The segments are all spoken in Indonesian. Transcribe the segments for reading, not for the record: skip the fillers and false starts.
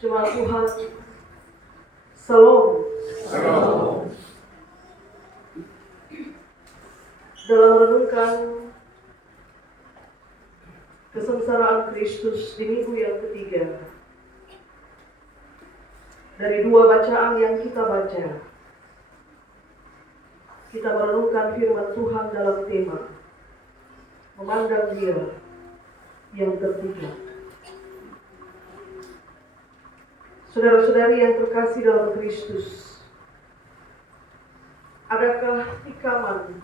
Jemaat Tuhan, Salam. Dalam merenungkan kesengsaraan Kristus di minggu yang ketiga, dari dua bacaan yang kita baca, kita merenungkan firman Tuhan dalam tema memandang Dia yang tertiga. Saudara-saudari yang terkasih dalam Kristus, adakah tikaman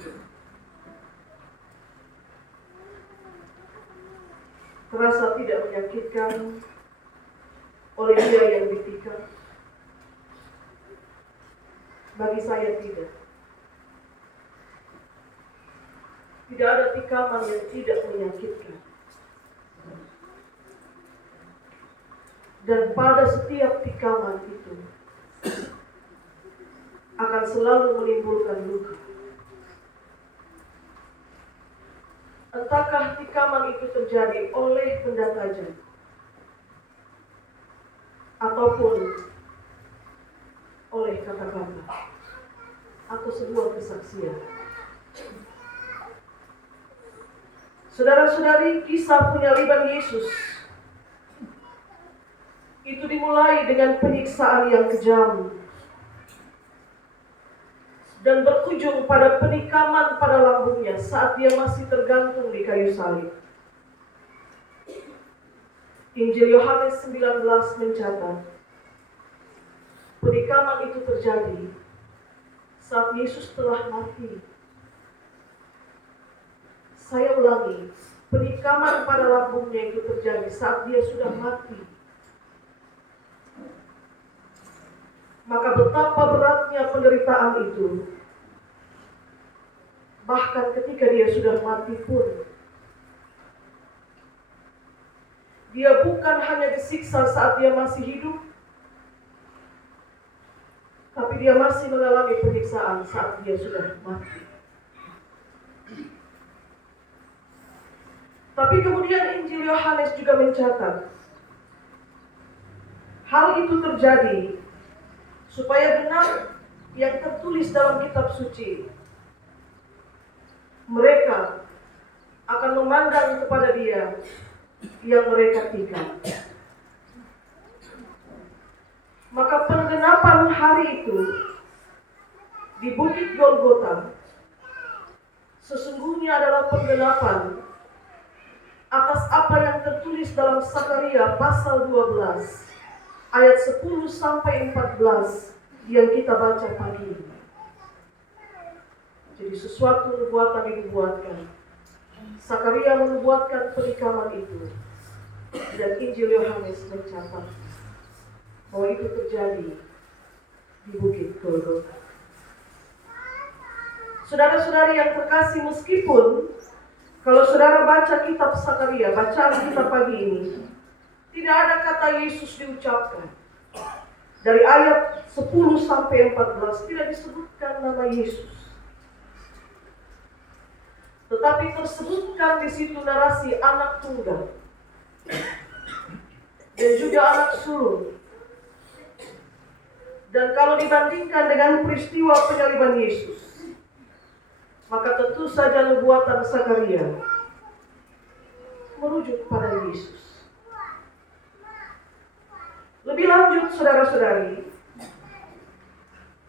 terasa tidak menyakitkan oleh Dia yang ditikam? Bagi saya tidak. Tidak ada tikaman yang tidak menyakitkan. Dan pada setiap tikaman itu akan selalu menimbulkan luka. Entahkah tikaman itu terjadi oleh benda tajam ataupun oleh kata-kata atau sebuah kesaksian. Saudara-saudari, kisah penyaliban Yesus itu dimulai dengan penyiksaan yang kejam dan berujung pada penikaman pada lambungnya saat dia masih tergantung di kayu salib. Injil Yohanes 19 mencatat penikaman itu terjadi saat Yesus telah mati. Saya ulangi, penikaman pada lambungnya itu terjadi saat dia sudah mati. Maka betapa beratnya penderitaan itu. Bahkan ketika dia sudah mati pun, dia bukan hanya disiksa saat dia masih hidup, tapi dia masih mengalami penyiksaan saat dia sudah mati. Tapi kemudian Injil Yohanes juga mencatat, hal itu terjadi supaya benar yang tertulis dalam kitab suci. Mereka akan memandang kepada Dia yang mereka tikam. Maka penggenapan hari itu di Bukit Golgota sesungguhnya adalah penggenapan atas apa yang tertulis dalam Sakaria pasal 12 ayat 10 sampai 14 yang kita baca pagi ini. Jadi sesuatu nubuatan dinubuatkan. Sakaria menubuatkan penikaman itu. Dan Injil Yohanes mencatat bahwa itu terjadi di Bukit Golgota. Saudara-saudari yang terkasih, meskipun kalau saudara baca kitab Sakaria, bacaan kita pagi ini, tidak ada kata Yesus diucapkan. Dari ayat 10 sampai 14 tidak disebutkan nama Yesus. Tetapi tersebutkan di situ narasi anak tunggal dan juga anak sulung. Dan kalau dibandingkan dengan peristiwa penyaliban Yesus, maka tentu saja nubuatan Sakaria merujuk pada Yesus. Lebih lanjut, saudara-saudari,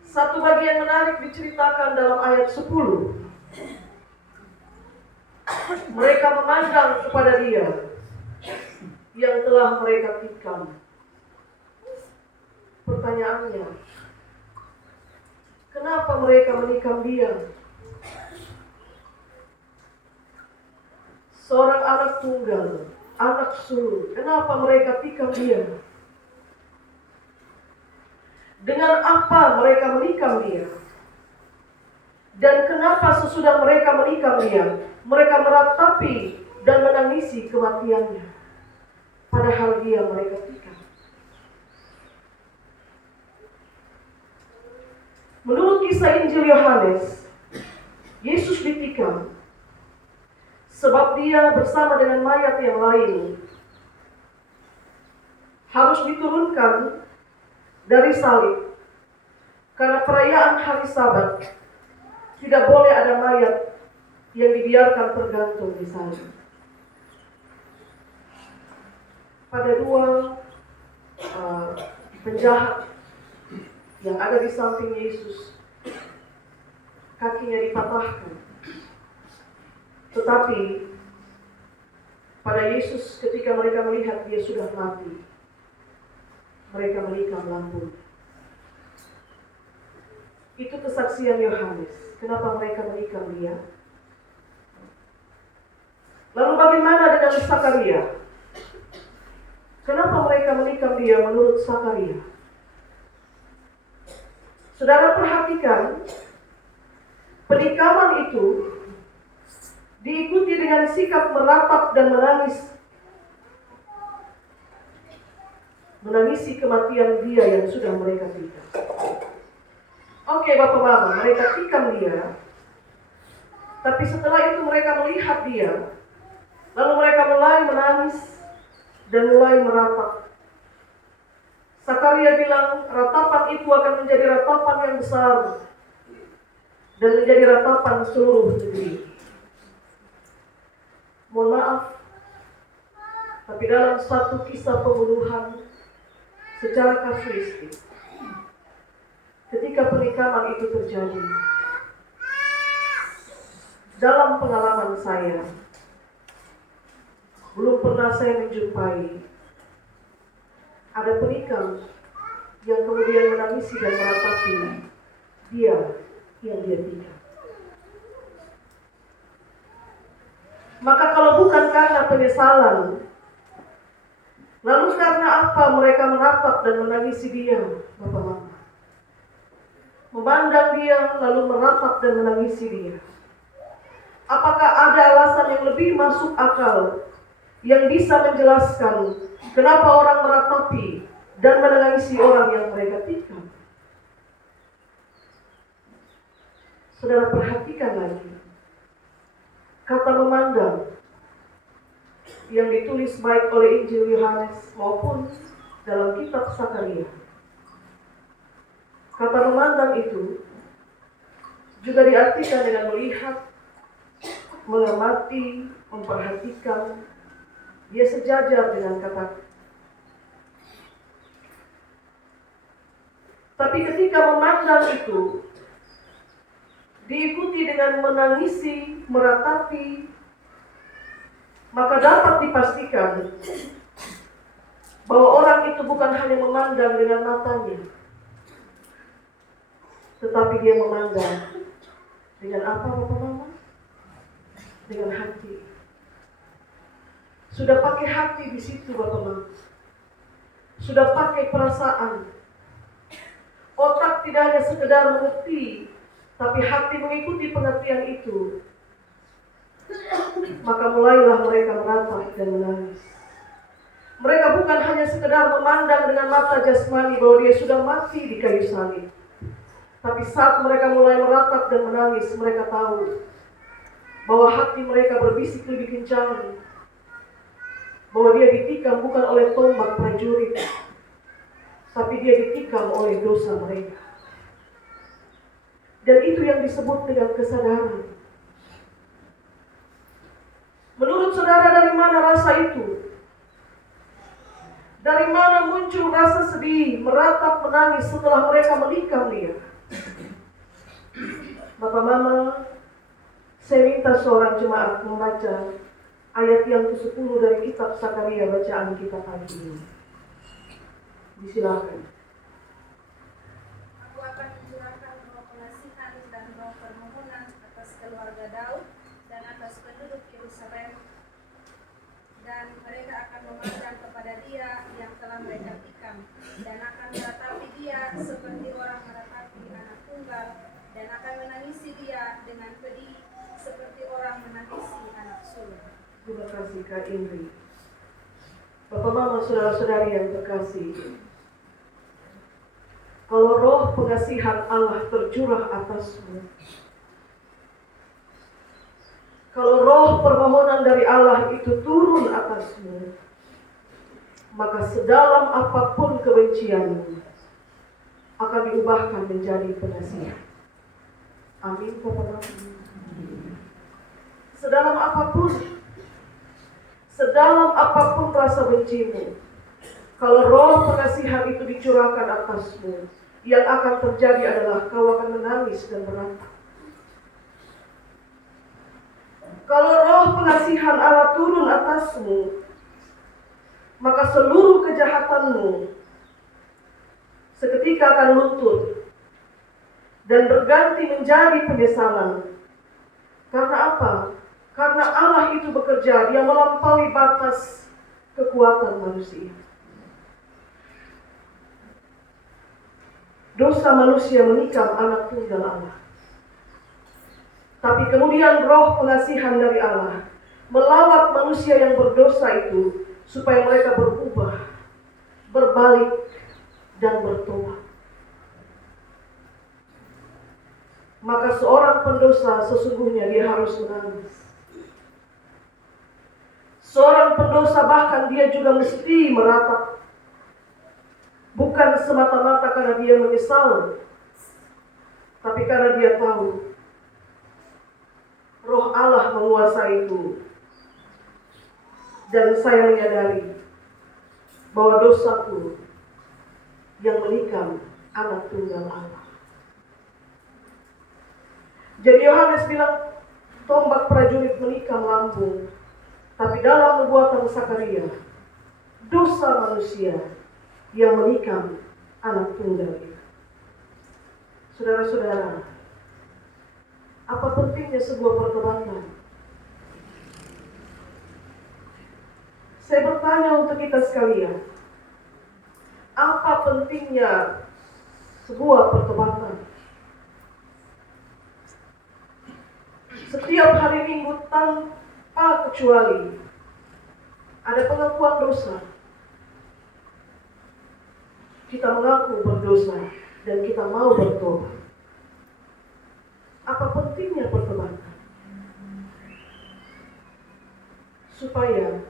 satu bagian menarik diceritakan dalam ayat 10. Mereka memandang kepada Dia yang telah mereka tikam. Pertanyaannya, kenapa mereka menikam Dia? Seorang anak tunggal, anak sulung, kenapa mereka tikam Dia? Dengan apa mereka menikam Dia? Dan kenapa sesudah mereka menikam Dia, mereka meratapi dan menangisi kematiannya, padahal Dia mereka tikam? Menurut kisah Injil Yohanes, Yesus ditikam sebab Dia bersama dengan mayat yang lain harus diturunkan dari salib. Karena perayaan hari Sabat tidak boleh ada mayat yang dibiarkan tergantung di salib. Pada dua penjahat yang ada di samping Yesus, kakinya dipatahkan. Tetapi pada Yesus ketika mereka melihat dia sudah mati, mereka menikam lambung. Itu kesaksian Yohanes. Kenapa mereka menikam dia? Lalu bagaimana dengan Zakaria? Kenapa mereka menikam dia menurut Zakaria? Saudara perhatikan, penikaman itu diikuti dengan sikap meratap dan menangis. Menangisi kematian dia yang sudah mereka tikam. Oke, Bapak Mama, mereka tikam dia. Tapi setelah itu mereka melihat dia, lalu mereka mulai menangis dan mulai meratap. Zakaria bilang ratapan itu akan menjadi ratapan yang besar dan menjadi ratapan seluruh negeri. Mohon maaf, tapi dalam satu kisah pembunuhan secara kasuistik, ketika penikaman itu terjadi, dalam pengalaman saya, belum pernah saya menjumpai ada penikam yang kemudian menangisi dan meratapi dia yang dia tikam. Maka kalau bukan karena penyesalan, lalu karena apa mereka meratap dan menangisi dia, Bapak Mama? Memandang dia lalu meratap dan menangisi dia. Apakah ada alasan yang lebih masuk akal yang bisa menjelaskan kenapa orang meratapi dan menangisi orang yang mereka tikam? Saudara perhatikan lagi kata memandang yang ditulis baik oleh Injil Yohanes maupun dalam kitab Zakaria. Kata memandang itu juga diartikan dengan melihat, mengamati, memperhatikan. Dia sejajar dengan kata. Tapi ketika memandang itu diikuti dengan menangisi, meratapi, maka dapat dipastikan bahwa orang itu bukan hanya memandang dengan matanya, tetapi dia memandang dengan apa, Bapak Mama? Dengan hati. Sudah pakai hati di situ, Bapak Mama. Sudah pakai perasaan. Otak tidak hanya sekedar mengerti, tapi hati mengikuti pengertian itu. Maka mulailah mereka meratap dan menangis. Mereka bukan hanya sekedar memandang dengan mata jasmani bahwa dia sudah mati di kayu salib. Tapi saat mereka mulai meratap dan menangis, mereka tahu bahwa hati mereka berbisik lebih kencang, bahwa dia ditikam bukan oleh tombak prajurit, tapi dia ditikam oleh dosa mereka. Dan itu yang disebut dengan kesadaran. Menurut saudara, dari mana rasa itu? Dari mana muncul rasa sedih, meratap, menangis setelah mereka menikam dia? Bapak Mama, saya minta seorang jemaat membaca ayat yang ke-10 dari kitab Zakaria bacaan kita pagi ini. Disilakan. Aku akan mencurahkan roh pengasihan dan roh permohonan atas keluarga Daud dan atas penduduk Yerusalem, dan mereka akan memandang kepada dia yang telah mereka tikam, dan akan meratapi dia seperti orang meratapi anak tunggal, dan akan menangisi dia dengan pedih seperti orang menangisi anak sulung. Terima kasih Kak Indri. Bapak Mama, saudara-saudari yang terkasih, kalau roh pengasihan Allah tercurah atasmu, kalau roh permohonan dari Allah itu turun atasmu, maka sedalam apapun kebencianmu akan diubahkan menjadi pengasihan. Amin, Bapak. Sedalam apapun rasa bencimu, kalau roh pengasihan itu dicurahkan atasmu, yang akan terjadi adalah kau akan menangis dan berantak. Kalau roh pengasihan Allah turun atasmu, maka seluruh kejahatanmu seketika akan luntur dan berganti menjadi penyesalan. Karena apa? Karena Allah itu bekerja, Dia melampaui batas kekuatan manusia. Dosa manusia menikam anak tunggal Allah. Tapi kemudian roh pengasihan dari Allah melawat manusia yang berdosa itu supaya mereka berubah, berbalik, dan bertobat. Maka seorang pendosa sesungguhnya dia harus menangis. Seorang pendosa bahkan dia juga mesti meratap. Bukan semata-mata karena dia menyesal, tapi karena dia tahu roh Allah menguasai itu. Dan saya menyadari bahwa dosaku yang menikam anak tunggal Allah. Jadi Yohanes bilang, tombak prajurit menikam lambung, tapi dalam nubuatan Zakaria, dosa manusia yang menikam anak tunggal itu. Saudara-saudara, apa pentingnya sebuah pertobatan? Saya bertanya untuk kita sekalian, apa pentingnya sebuah pertobatan? Setiap hari Minggu tanpa kecuali ada pengakuan dosa. Kita mengaku berdosa dan kita mau bertobat. Apa pentingnya pertobatan? Supaya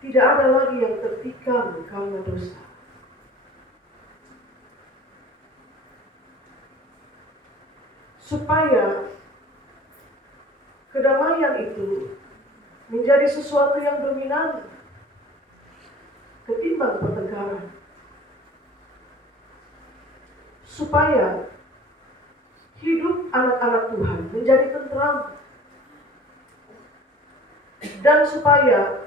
tidak ada lagi yang tertikam karena dosa. Supaya kedamaian itu menjadi sesuatu yang dominan ketimbang pertengkaran. Supaya hidup anak-anak Tuhan menjadi tentram. Dan supaya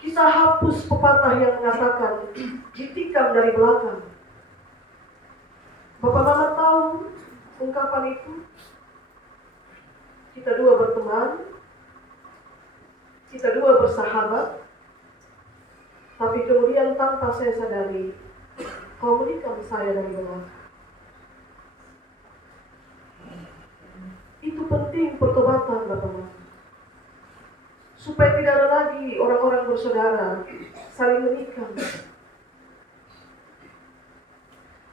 kita hapus pepatah yang mengatakan ditikam dari belakang. Bapak Mama tahu ungkapan itu? Kita dua berteman, kita dua bersahabat, tapi kemudian tanpa saya sadari, kau menikam saya dari belakang. Itu penting pertobatan, Bapak-Bapak. Supaya tidak ada lagi orang-orang bersaudara saling menikam.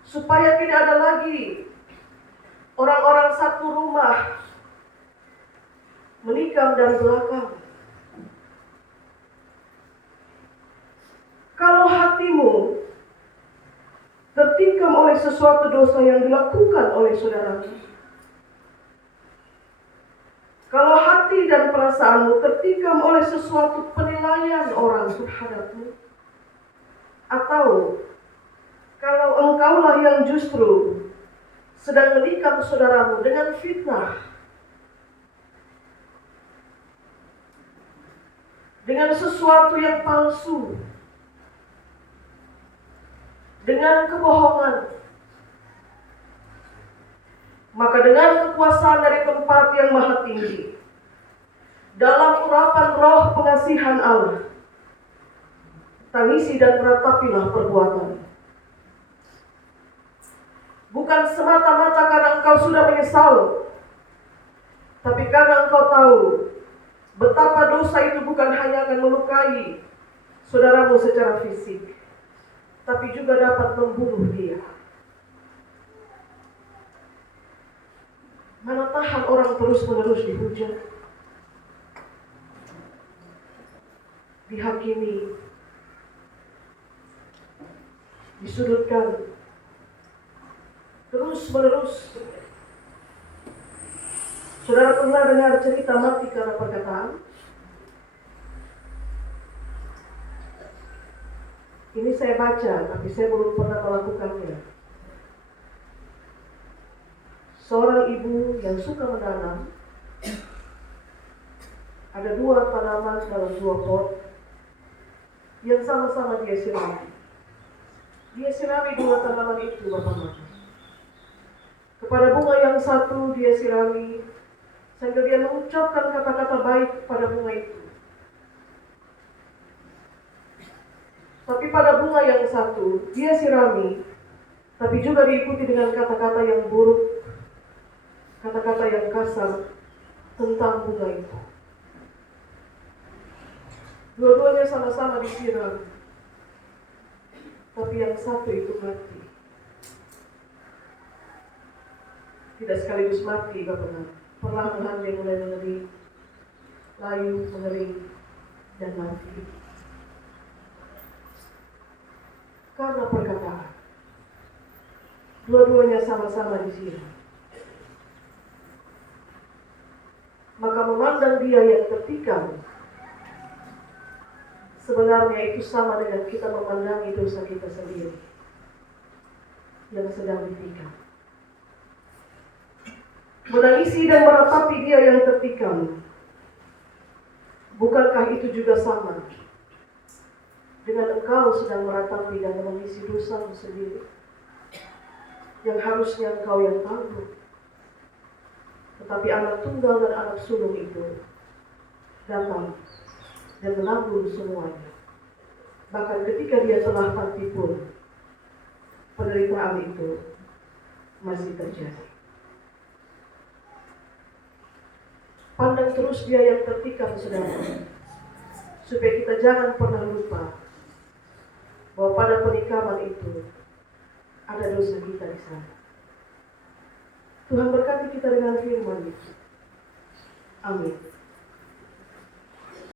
Supaya tidak ada lagi orang-orang satu rumah menikam dari belakang. Kalau hatimu tertikam oleh sesuatu dosa yang dilakukan oleh saudaramu, kalau hati dan perasaanmu tertikam oleh sesuatu penilaian orang terhadapmu, atau kalau engkaulah yang justru sedang menikam saudaramu dengan fitnah, dengan sesuatu yang palsu, dengan kebohongan, maka dengan kekuasaan dari tempat yang maha tinggi, dalam urapan roh pengasihan Allah, tangisi dan ratapilah perbuatan. Bukan semata-mata karena engkau sudah menyesal, tapi karena engkau tahu betapa dosa itu bukan hanya akan melukai saudaramu secara fisik, tapi juga dapat membunuh dia. Mana tahan orang terus-menerus dihujat, dihakimi, disudutkan, terus menerus. Saudara pernah dengar cerita mati karena perkataan? Ini saya baca, tapi saya belum pernah melakukannya. Seorang ibu yang suka menanam, ada 2 tanaman dalam 2 pot yang sama-sama dia sirami. Dia sirami 2 tanaman itu, Bapak-Bapak. Kepada bunga yang satu dia sirami, sehingga dia mengucapkan kata-kata baik pada bunga itu. Tapi pada bunga yang satu dia sirami, tapi juga diikuti dengan kata-kata yang buruk, kata-kata yang kasar tentang bunga itu. Dua-duanya sama-sama disiram, tapi yang satu itu mati. Tidak sekaligus mati, Bapak. Perlahan-lahan dia mulai mengering, layu, mengering, dan mati. Karena perkataan. Dua-duanya sama-sama disiram. Maka memandang dia yang tertikam, sebenarnya itu sama dengan kita memandangi dosa kita sendiri yang sedang ditikam. Menangisi dan meratapi dia yang tertikam, bukankah itu juga sama dengan engkau sedang meratapi dan menangisi dosamu sendiri, yang harusnya engkau yang tanggung, tetapi anak tunggal dan anak sulung itu datang dan menanggung semuanya. Bahkan ketika dia telah mati pun, penderitaan itu masih terjadi. Pandang terus dia yang tertikam, saudara, supaya kita jangan pernah lupa bahwa pada penikaman itu ada dosa kita di sana. Tuhan berkati kita dengan firman itu. Amin.